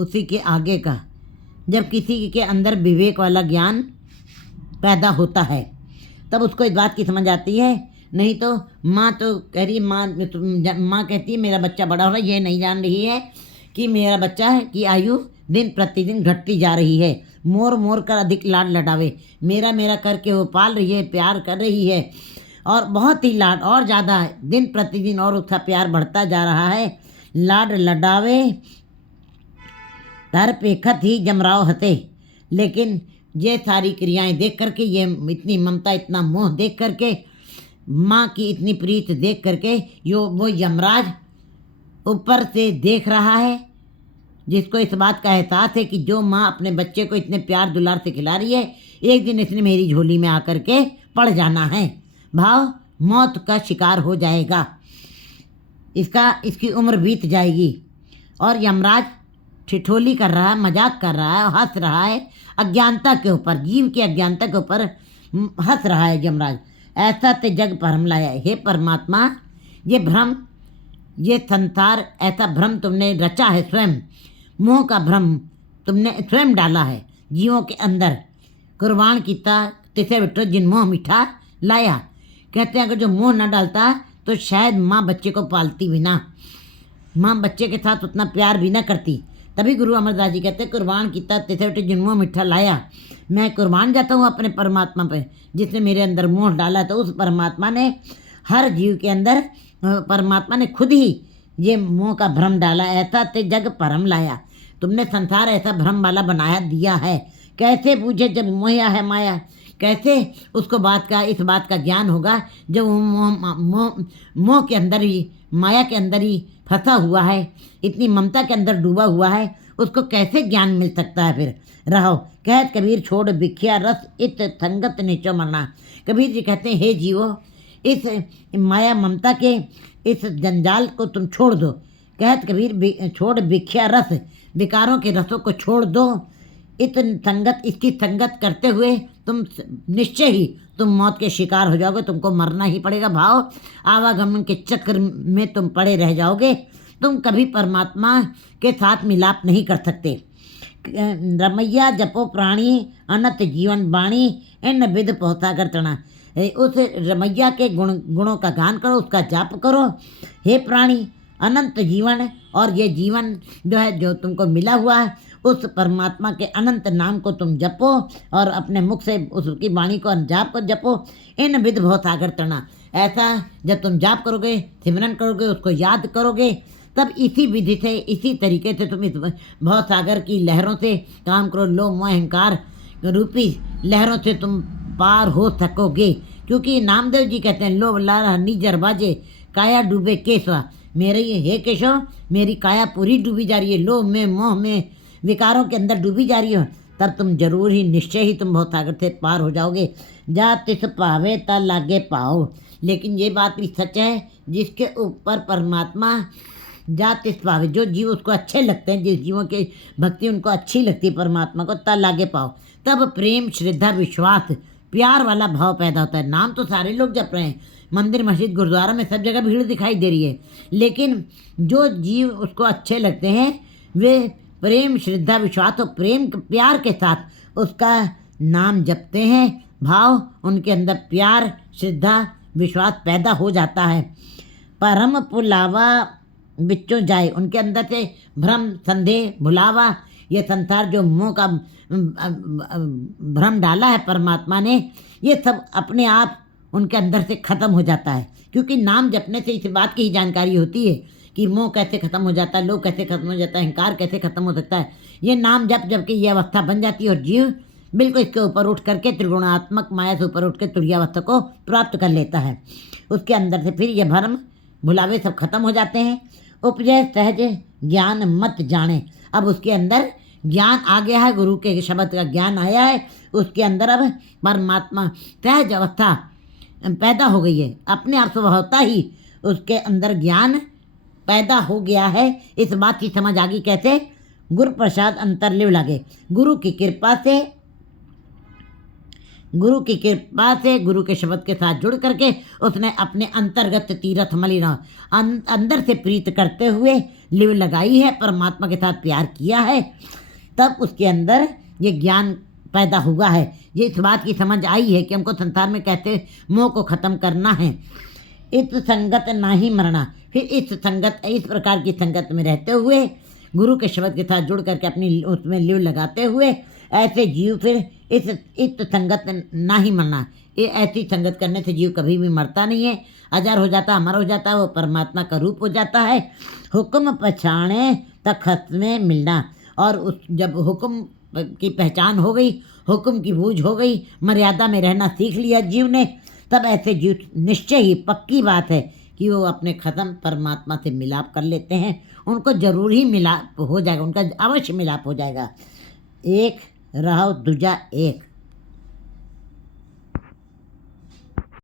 उसी के आगे का। जब किसी के अंदर विवेक वाला ज्ञान पैदा होता है तब उसको इस बात की समझ आती है। नहीं तो माँ तो कह रही, माँ कहती है मेरा बच्चा बड़ा हो रहा है, ये नहीं जान रही है कि मेरा बच्चा है की आयु दिन प्रतिदिन घटती जा रही है। मोर मोर कर अधिक लाड लडावे, मेरा मेरा करके वो पाल रही है, प्यार कर रही है और बहुत ही लाड और ज़्यादा दिन प्रतिदिन और उसका प्यार बढ़ता जा रहा है। लाड लडावे तर पेखत ही जमराव हते। लेकिन ये सारी क्रियाएं देख करके, ये इतनी ममता, इतना मोह देख करके, माँ की इतनी प्रीत देख करके वो यमराज ऊपर से देख रहा है, जिसको इस बात का एहसास है कि जो माँ अपने बच्चे को इतने प्यार दुलार से खिला रही है, एक दिन इसने मेरी झोली में आकर के पड़ जाना है, भाव मौत का शिकार हो जाएगा, इसकी उम्र बीत जाएगी। और यमराज ठिठोली कर रहा है, मजाक कर रहा है, हंस रहा है अज्ञानता के ऊपर, जीव की अज्ञानता के ऊपर हंस रहा है यमराज। ऐसा ते जग भ्रम लाया, हे परमात्मा ये भ्रम, ये संसार, ऐसा भ्रम तुमने रचा है, स्वयं मोह का भ्रम तुमने स्वयं डाला है जीवों के अंदर। कुर्बान कीता तिसे बिठो जिन मोह मीठा लाया। कहते हैं अगर जो मोह न डालता तो शायद माँ बच्चे को पालती भी ना, माँ बच्चे के साथ उतना प्यार भी ना करती। तभी गुरु अमरदास जी कहते हैं कुर्बान कीता तिथे बिठो जिन मोह मीठा लाया। मैं कुर्बान जाता हूँ अपने परमात्मा पे जिसने मेरे अंदर मोह डाला। तो उस परमात्मा ने हर जीव के अंदर, परमात्मा ने खुद ही ये मोह का भ्रम डाला। ऐसा ते जग भ्रम लाया, तुमने संसार ऐसा भ्रम वाला बनाया दिया है। कैसे बूझे जब मोया है माया, कैसे उसको इस बात का ज्ञान होगा जब वो मोह के अंदर ही, माया के अंदर ही फंसा हुआ है, इतनी ममता के अंदर डूबा हुआ है, उसको कैसे ज्ञान मिल सकता है। फिर रहो कहत कबीर छोड़ बिखिया रस इत संगत नीचो मरना। कबीर जी कहते हैं हे जीवो, इस माया ममता के इस जंजाल को तुम छोड़ दो। कहत कबीर छोड़ बिखिया रस, विकारों के रसों को छोड़ दो। इत संगत, इसकी संगत करते हुए तुम निश्चय ही तुम मौत के शिकार हो जाओगे, तुमको मरना ही पड़ेगा। भाव आवागमन के चक्र में तुम पड़े रह जाओगे, तुम कभी परमात्मा के साथ मिलाप नहीं कर सकते। रमैया जपो प्राणी अनंत जीवन बाणी इन विद पहुँचा तणा। उस रमैया के गुणों का गान करो, उसका जाप करो। हे प्राणी, अनंत जीवन, और ये जीवन जो है जो तुमको मिला हुआ है, उस परमात्मा के अनंत नाम को तुम जपो और अपने मुख से उसकी वाणी को जाप को जपो। इन विध भव सागर तरणा, ऐसा जब तुम जाप करोगे, सिमरन करोगे, उसको याद करोगे, तब इसी विधि से, इसी तरीके से तुम इस भव सागर की लहरों से काम करो। लोभ मोह अहंकार रूपी लहरों से तुम पार हो सकोगे। क्योंकि नामदेव जी कहते हैं लोभ लार निजर बाजे काया डूबे केशवा। मेरे ये हे केशव, मेरी काया पूरी डूबी जा रही है, लोभ में, मोह में, विकारों के अंदर डूबी जा रही हो, तब तुम जरूर ही निश्चय ही तुम बहुत सागर से पार हो जाओगे। जा तिस पावे ता लागे पाओ। लेकिन ये बात भी सच है, जिसके ऊपर परमात्मा जा तिस पावे, जो जीव उसको अच्छे लगते हैं, जिस जीवों की भक्ति उनको अच्छी लगती है परमात्मा को, ता लागे पाओ, तब प्रेम श्रद्धा विश्वास प्यार वाला भाव पैदा होता है। नाम तो सारे लोग जप रहे हैं, मंदिर मस्जिद गुरुद्वारा में सब जगह भीड़ दिखाई दे रही है, लेकिन जो जीव उसको अच्छे लगते हैं वे प्रेम श्रद्धा विश्वास और प्रेम प्यार के साथ उसका नाम जपते हैं। भाव उनके अंदर प्यार श्रद्धा विश्वास पैदा हो जाता है। परम पुलावा बिच्चों जाए, उनके अंदर से भ्रम संदेह भुलावा, ये संसार जो मोह का भ्रम डाला है परमात्मा ने, ये सब अपने आप उनके अंदर से ख़त्म हो जाता है। क्योंकि नाम जपने से इस बात की ही जानकारी होती है कि मोह कैसे ख़त्म हो जाता है, लोभ कैसे ख़त्म हो जाता है, अहंकार कैसे ख़त्म हो सकता है। ये नाम जप जप के ये अवस्था बन जाती है और जीव बिल्कुल इसके ऊपर उठ करके, त्रिगुणात्मक माया से ऊपर उठ के तुरीयावस्था को प्राप्त कर लेता है। उसके अंदर से फिर ये भ्रम भुलावे सब खत्म हो जाते हैं। उपजय सहज ज्ञान मत जाने, अब उसके अंदर ज्ञान आ गया है, गुरु के शब्द का ज्ञान आया है, उसके अंदर अब परमात्मा सहज अवस्था पैदा हो गई है, अपने आप स्वभावता ही उसके अंदर ज्ञान पैदा हो गया है। इस बात की समझ आ गई कैसे, गुरु प्रसाद अंतरलिव लगे, गुरु की कृपा से गुरु की कृपा से, गुरु के शब्द के साथ जुड़ करके उसने अपने अंतर्गत तीर्थ मलिन अंदर से प्रीत करते हुए लिव लगाई है, परमात्मा के साथ प्यार किया है, तब उसके अंदर ये ज्ञान पैदा हुआ है। ये इस बात की समझ आई है कि हमको संसार में कैसे मोह को ख़त्म करना है। इस संगत ना ही मरना, फिर इस प्रकार की संगत में रहते हुए, गुरु के शब्द के साथ जुड़ करके अपनी उसमें लिव लगाते हुए ऐसे जीव फिर इस संगत ना ही मरना। ये ऐसी संगत करने से जीव कभी भी मरता नहीं है, अजर हो जाता, अमर हो जाता है, वो परमात्मा का रूप हो जाता है। हुक्म पहचाने तक खत में मिलना, और उस जब हुक्म की पहचान हो गई, हुक्म की बूझ हो गई, मर्यादा में रहना सीख लिया जीव ने, तब ऐसे जीव निश्चय ही पक्की बात है कि वो अपने ख़त्म परमात्मा से मिलाप कर लेते हैं। उनको जरूर ही मिलाप हो जाएगा, उनका अवश्य मिलाप हो जाएगा। एक रहो दूजा एक।